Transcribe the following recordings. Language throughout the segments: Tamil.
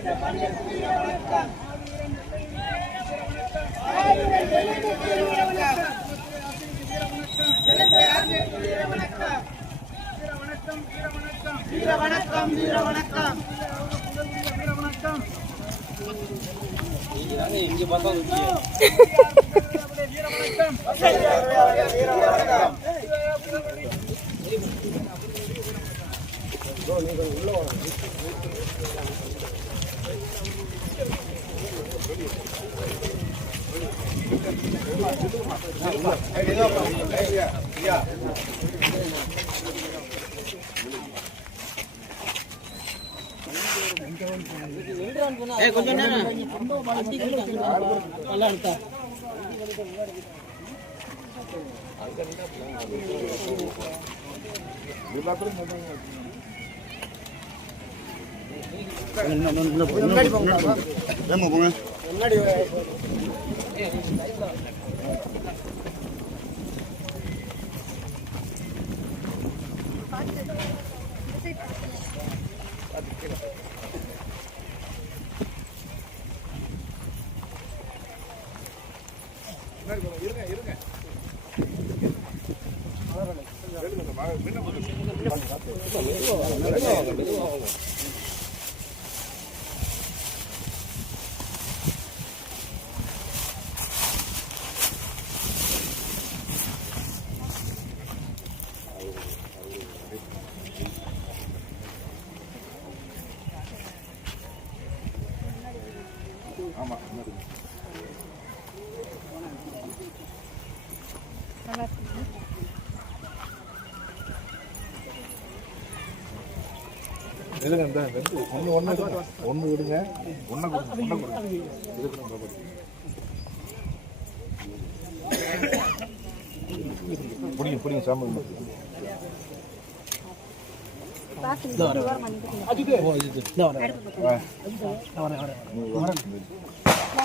வீர வணக்கம் வீர வணக்கம். வீர வணக்கம் வீர வணக்கம் எங்க பார்த்தா வீர வணக்கம் கொஞ்சம் நேரம் நல்லா எடுத்தா என்ன போங்க முன்னாடி இருங்க இருங்க. என்ன பண்ணுங்க இல்லைங்க இந்த ஒன்று ஒன்று ஒன்று விடுங்க ஒன்றை கொடுங்க ஒன்றை கொடுங்க. இதுக்கு நம்ம பாப்போம். பிடிங்க பிடிங்க சாமி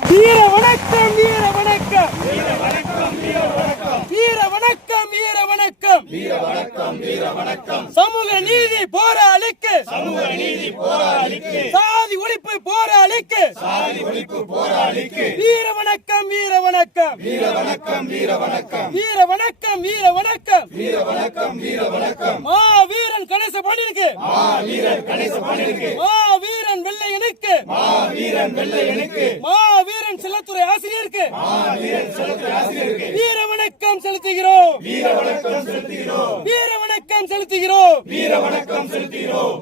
வீர வணக்கம் வீர வணக்கம் வீர வணக்கம் வீர வணக்கம் வீர வணக்கம் வீர வணக்கம் வீர வணக்கம் வீர வணக்கம் சமூக நீதி போராளிக்கு சமூக நீதி போராளிக்கு சாதி ஒழிப்பு போராளிக்கு சாதி ஒழிப்பு போராளிக்கு வீர வணக்கம் வீர வணக்கம். வீர வணக்கம் வீர வணக்கம் வீர வணக்கம் வீர வணக்கம் வீர வணக்கம் வீர வணக்கம் மா வீரன் கணேச பாண்டியனுக்கு. மா வீரன் கணேச பாண்டியனுக்கு. மா வீரன் வெள்ளையனுக்கு. மா வீரன் வெள்ளையனுக்கு. மா வீரன் செல்லத்துறை ஆசிரியருக்கு. மா வீரன் செல்லத்துறை ஆசிரியருக்கு. வீர வணக்கம் செலுத்துகிறோம். வீர வணக்கம் செலுத்துகிறோம். வீர வணக்கம் செலுத்துகிறோம். வீர வணக்கம் செலுத்துகிறோம்.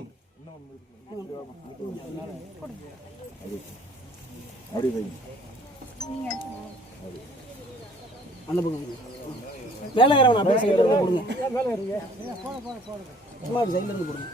அப்படி வைங்க அந்த பக்கம் மேலே இருக்கிறவன் அப்படியே சைடில் இருந்து போடுங்க சும்மா அப்படி சைடில் இருந்து போடுங்க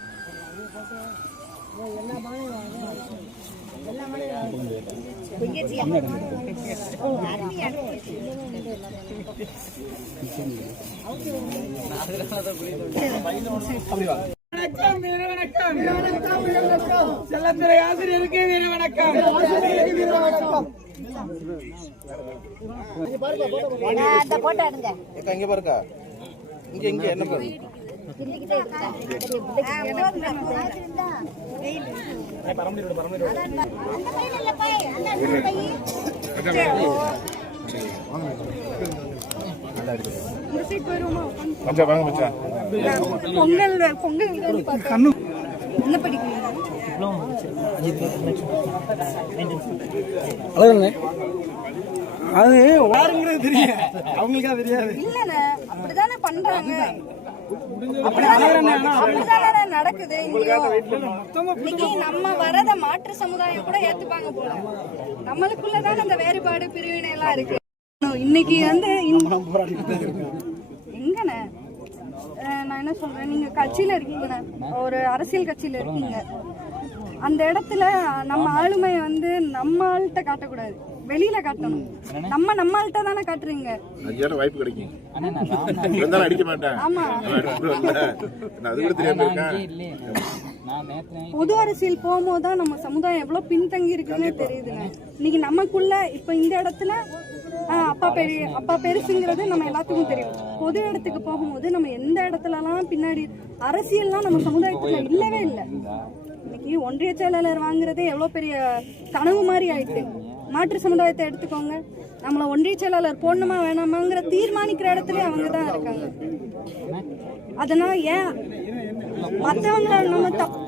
வணக்கம் வீர வணக்கம். வீர வணக்கம் வீர வணக்கம். செல்லத்துறை ஆசிரியருக்கு வீர வணக்கம் வீர வணக்கம். அந்த போட்டோ எடுங்க. இங்க இங்க பாருங்க இங்க இங்க என்ன பொங்கல் பொங்கல் என்ன படிக்கிறீங்க? அழகுண்ணே அது யாருங்கிறது தெரியும் அவங்களுக்கா தெரியாது. இல்லண்ணே அப்படிதானே பண்றாங்க? நடக்குது. இன்னைக்கு நம்ம வரத மாற்று சமுதாயம் கூட ஏத்துப்பாங்க போல. நம்மளுக்குள்ளதான அந்த வேறுபாடு பிரிவினை எல்லாம் இருக்கு. இன்னைக்கு வந்து எங்கண்ணே? நான் என்ன சொல்றேன்? நீங்க கட்சியில இருக்கீங்கண்ணே. ஒரு அரசியல் கட்சியில இருக்கீங்க. அந்த இடத்துல நம்ம ஆளுமையை வந்து நம்ம ஆள்கிட்ட காட்டக்கூடாது. வெளியில காட்டணும். நம்ம நம்ம ஆள்கிட்ட தானே காட்டுறீங்க. வாய்ப்பு கிடைக்கும். இருந்தாலும் அடிக்க மாட்டேன். ஆமா. நான் அது கூட தெரியாம இருக்கேன். பொது அரசியல் போகும்போது தான் நம்ம சமுதாயம் எவ்வளவு பின்தங்கி இருக்குன்னு தெரியுதுங்க. இன்னைக்கு நமக்குள்ள இப்ப இந்த இடத்துல அப்பா பெரிய அப்பா பெருசுங்கிறது நம்ம எல்லாத்துக்கும் தெரியும். பொது இடத்துக்கு போகும்போது நம்ம எந்த இடத்துலலாம் பின்னாடி அரசியல்லாம் நம்ம சமுதாயத்துல இல்லவே இல்லை. இன்னைக்கு ஒன்றிய செயலாளர் வாங்குறதே எவ்வளோ பெரிய கனவு மாதிரி ஆயிட்டு. மாற்று சமுதாயத்தை எடுத்துக்கோங்க. நம்மள ஒன்றிய செயலாளர் போடணுமா வேணாமாங்கிற தீர்மானிக்கிற இடத்துல அவங்க தான் இருக்காங்க. அதனால ஏன் மற்றவங்க நம்ம தப்பு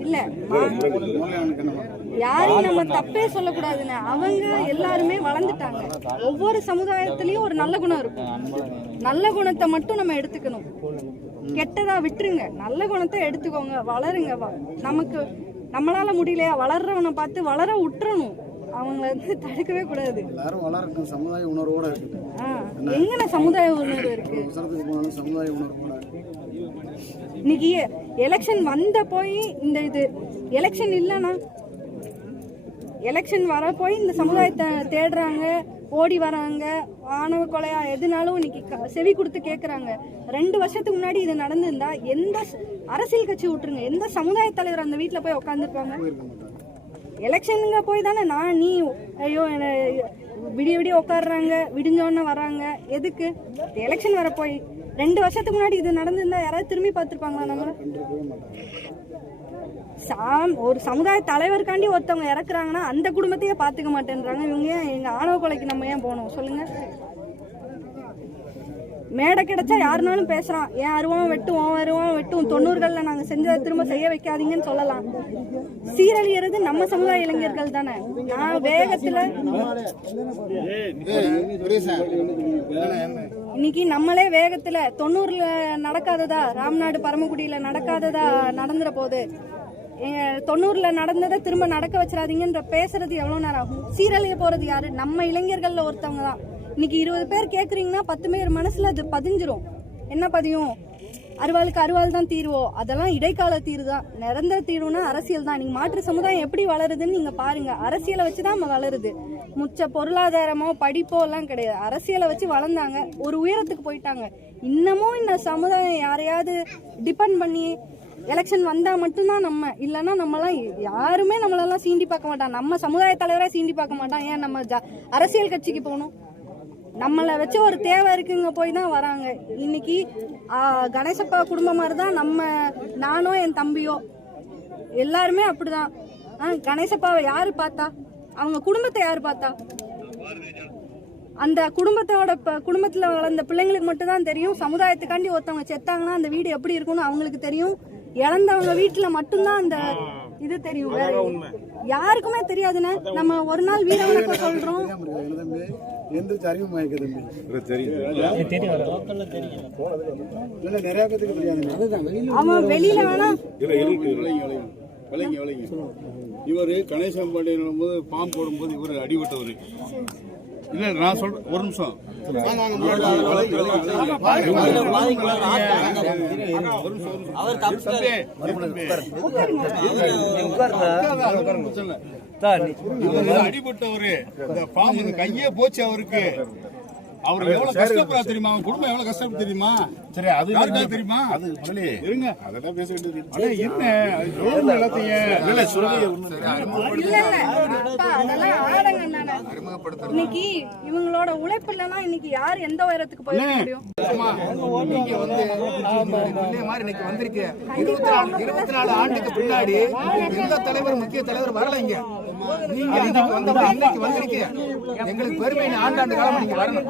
இல்ல யாரையும் நம்ம தப்பே சொல்லக்கூடாதுன்னு அவங்க எல்லாருமே வளர்ந்துட்டாங்க. ஒவ்வொரு சமுதாயத்திலயும் ஒரு நல்ல குணம் இருக்கும். நல்ல குணத்தை மட்டும் நம்ம எடுத்துக்கணும். கெட்டதா விட்டுருங்க. நல்ல குணத்தை எடுத்துக்கோங்க வளருங்க. வ- நமக்கு நம்மளால முடியலையா? வளர்றவனை பார்த்து வளர விட்டுறணும். அவங்கள வந்து தடுக்கவே கூடாது. எல்லாரும் வளரட்டும். சமுதாய உணர்வோட இருக்கட்டும் ஆ, எங்கன சமுதாய உணர்வு இருக்கு? சமுதாய உணர்வோட இன்னைக்கு எலெக்ஷன் வந்த போய் இந்த இது எலெக்ஷன் இல்லைன்னா எலெக்ஷன் வர போய் இந்த சமுதாயத்தை தேடுறாங்க ஓடி வராங்க ஆணவ கொலையா எதுனாலும் இன்னைக்கு செவி கொடுத்து கேட்குறாங்க ரெண்டு வருஷத்துக்கு முன்னாடி இது நடந்திருந்தா எந்த அரசியல் கட்சி விட்டுருங்க எந்த சமுதாய தலைவர் அந்த வீட்டில் போய் உட்காந்துருப்பாங்க எலெக்ஷனுங்க போய் தானே நான் நீ ஐயோ விடிய விடிய உட்காடுறாங்க விடிஞ்சோடனே வராங்க. எதுக்கு? எலெக்ஷன் வர போய் ரெண்டு வருஷத்துக்கு முன்னாடி இது நடந்திருந்தா யாராவது திரும்பி பார்த்துருப்பாங்களா நம்ம? சாம் ஒரு சமுதாய தலைவருக்காண்டி ஒருத்தவங்க இறக்குறாங்கன்னா அந்த குடும்பத்தையே பார்த்துக்க மாட்டேன்றாங்க. இவங்க ஏன் எங்கள் ஆணவ கொலைக்கு நம்ம ஏன் போகணும் சொல்லுங்கள் மேடை கிடைச்சா யாருனாலும் பேசுகிறான் ஏன் அருவான் வெட்டும் ஓன் அருவான் வெட்டும் தொண்ணூறுகள்ல நாங்க செஞ்சதை திரும்ப செய்ய வைக்காதீங்கன்னு சொல்லலாம். சீரழியறது நம்ம சமுதாய இளைஞர்கள் தானே. நான் வேகத்துல இன்னைக்கு நம்மளே வேகத்துல தொண்ணூறுல நடக்காததா? ராம்நாடு பரமக்குடியில நடக்காததா நடந்துற போது? தொண்ணூறுல நடந்ததை திரும்ப நடக்க வச்சிடாதீங்கன்ற பேசுறது எவ்வளவு நேரம் ஆகும்? சீரழிய போறது யாரு? நம்ம இளைஞர்கள்ல ஒருத்தவங்க தான். இன்னைக்கு இருபது பேர் கேட்குறீங்கன்னா பத்து பேர் மனசில் அது பதிஞ்சிரும். என்ன பதியும்? அருவாளுக்கு அருவாள் தான் தீர்வோ? அதெல்லாம் இடைக்கால தீர்வு தான் நிரந்தர தீர்வுனா அரசியல் தான். நீங்கள் மாற்று சமுதாயம் எப்படி வளருதுன்னு நீங்கள் பாருங்கள் அரசியலை வச்சு தான் நம்ம வளருது. முச்ச பொருளாதாரமோ படிப்போ எல்லாம் கிடையாது. அரசியலை வச்சு வளர்ந்தாங்க. ஒரு உயரத்துக்கு போயிட்டாங்க. இன்னமும் இந்த சமுதாயம் யாரையாவது டிபெண்ட் பண்ணி எலெக்ஷன் வந்தால் மட்டும்தான் நம்ம. இல்லைன்னா நம்மலாம் யாருமே நம்மளெல்லாம் சீண்டி பார்க்க மாட்டான் நம்ம சமுதாய தலைவராக சீண்டி பார்க்க மாட்டான் ஏன் நம்ம ஜா- அரசியல் கட்சிக்கு போகணும்? நம்மளை வச்சு ஒரு தேவை இருக்குங்க போய் தான் வராங்க. இன்னைக்கு கணேசப்பா குடும்பம் மாதிரி தான் நம்ம நானோ என் தம்பியோ. எல்லாருமே அப்படிதான். ஆ, கணேசப்பாவை யாரு பார்த்தா? அவங்க குடும்பத்தை யாரு பார்த்தா? அந்த குடும்பத்தோட குடும்பத்துல வளர்ந்த பிள்ளைங்களுக்கு மட்டும் தான் தெரியும். சமுதாயத்துக்காண்டி ஒருத்தவங்க செத்தாங்கன்னா அந்த வீடு எப்படி இருக்கும்னு அவங்களுக்கு தெரியும். இழந்தவங்க வீட்டுல மட்டும்தான் அந்த இது தெரியும். வேற யாருக்குமே தெரியாதுண்ணே. நம்ம ஒரு நாள் வீர வணக்கம் சொல்றோம். எந்திரிச்சு அறிவு மயக்க தம்பி. அவன் வெளியில வேணா. இவர் கணேசன் பாண்டியன் போது பாம்பு போடும்போது இவர் அடிபட்டவர். இல்ல நான் சொல்றேன் ஒரு நிமிஷம். அடிபட்டவரு. கையே போச்சு அவருக்கு. அவர் எவ்வளவு கஷ்டப்படுறா தெரியுமா? அவன் குடும்பம் எவ்வளவு கஷ்டப்பட்டு தெரியுமா? சரி அது யாருக்காவது தெரியுமா? அது முதலே இருங்க. அதெல்லாம் பேச வேண்டியது. அண்ணா என்ன? எல்லாத்தையும். இல்ல இல்ல அப்பா அதெல்லாம் ஆடங்க நானே இன்னைக்கு இவங்களோட உழைப்பு இல்லைன்னா இன்னைக்கு யார் எந்த உயரத்துக்கு போயிருக்க முடியும்? நீங்க வந்து பிள்ளை மாதிரி இன்னைக்கு வந்திருக்கு. இருபத்தி நாலு இருபத்தி நாலு ஆண்டுக்கு பின்னாடி எந்த தலைவர் முக்கிய தலைவர் வரல இங்க. நீங்க இன்னைக்கு வந்தவங்க இன்னைக்கு வந்திருக்கீங்க. எங்களுக்கு பெருமை ஆண்டாண்டு காலம் நீங்க வரணும்.